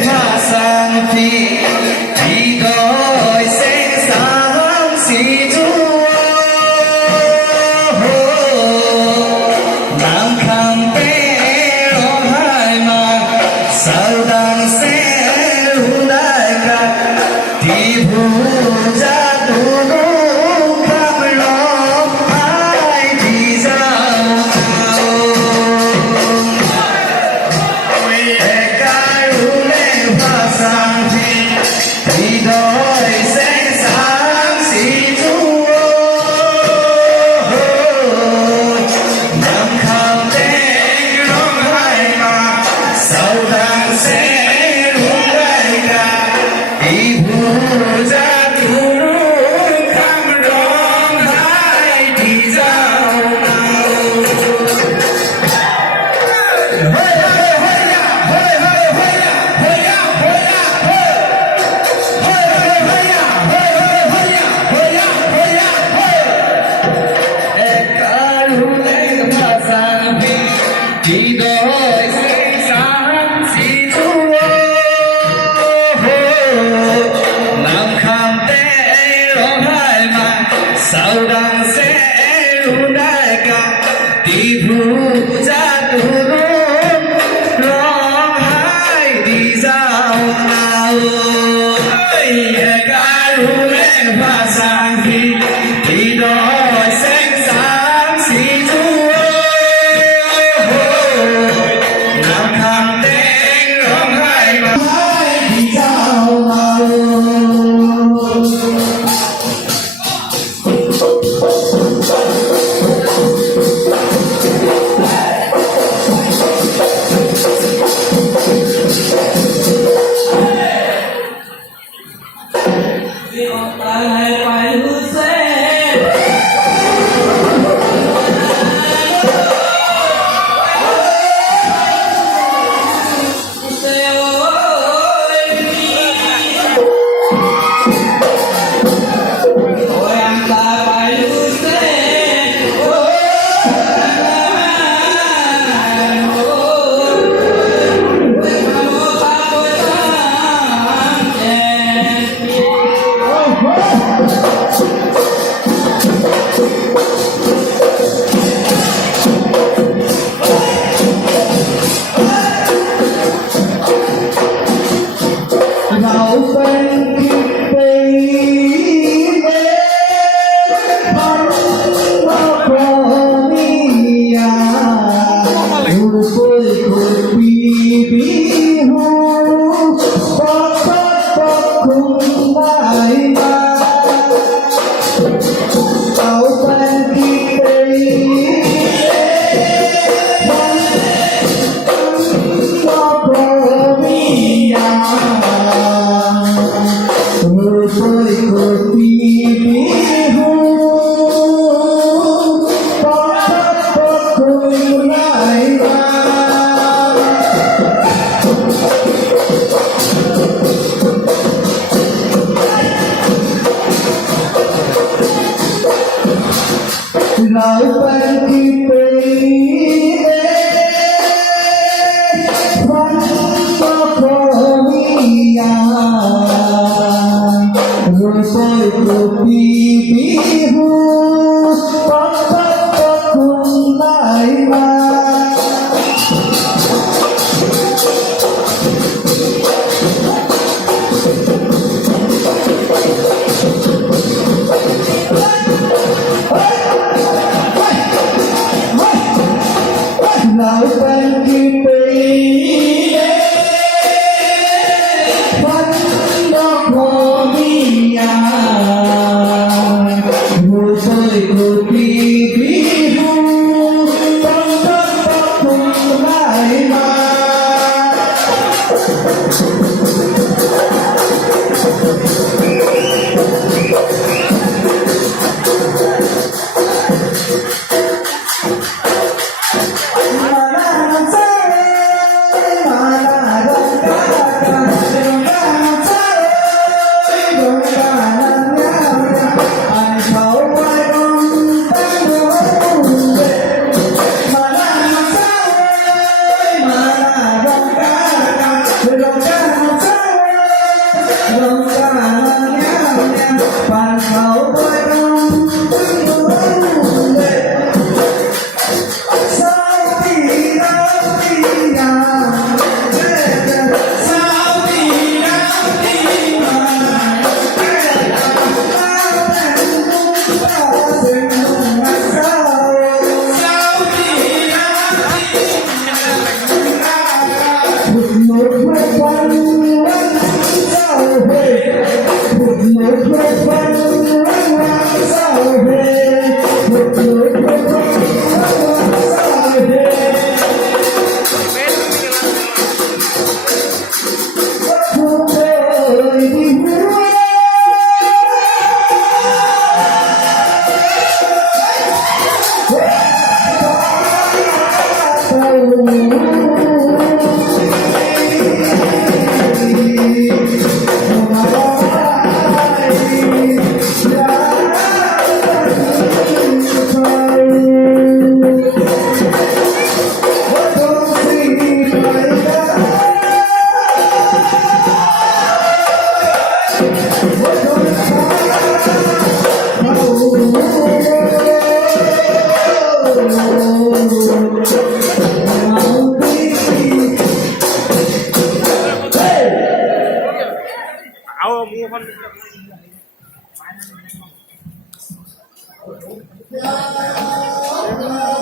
hoa sang phi thì đôi sẽ sáng xì chúa nam kham tê lo hai mà sao đang sẽ lu lại cả thì vu ra tu nô kham lo ai thì ra sang thì đôi sẽ sáng xì chúa năm kham têร้องไห้มาเศร้าดังเสียงหัวใจกันที่ผู้จะถูกคำร้องไห้ที่เจ้าเนาเฮ้ยเฮ้ยเฮ้ยเฮ้ยเฮ้ยเฮ้ยเฮ้ยเฮ้ยthì đôi sẽ sáng xì chúa làm kham têร้องไห้มาเศร้าดังเสียงรู้ได้กันที่ผู้จะถูกร้องไห้ที่เจ้าเนาการรู้เล่นภาษาอังกฤษที่ดอยแสงสามสีชั่วน้ำคำเต้งร้องไห้มาที่เจ้าเมาเราเป็นที่เป็นวันก็คงมีอย่างรู้สึกปีหูปักปักปักคุณไหลมาเราเป็นที่เป็นวันก็คงมีอย่างรู้สึกปีหูปักปักปักคุณไหลมาWe're เอาหมูคน Hãy subscribe cho kênh Ghiền Mì Gõ để không bỏ lỡ